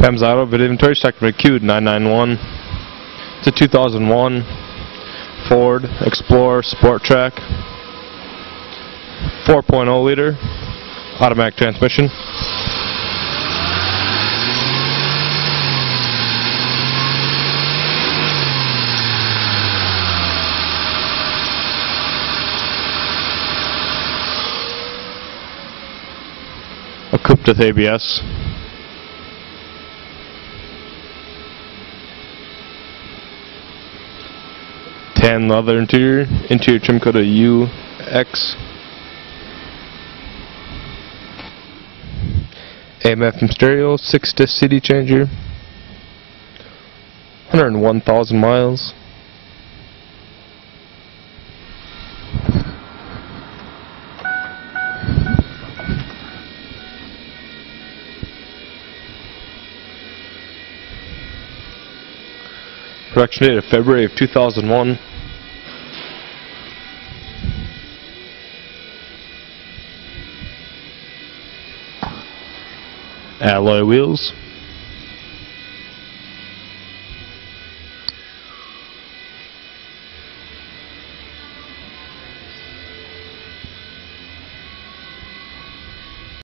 Fem's Auto bid inventory stock number Q0991. It's a 2001 Ford Explorer Sport Track, 4.0 liter automatic transmission. Equipped with ABS. Tan leather interior trim code of UX. AM/FM stereo, 6-disc CD changer. 101,000 miles. Production date of February of 2001. Alloy wheels.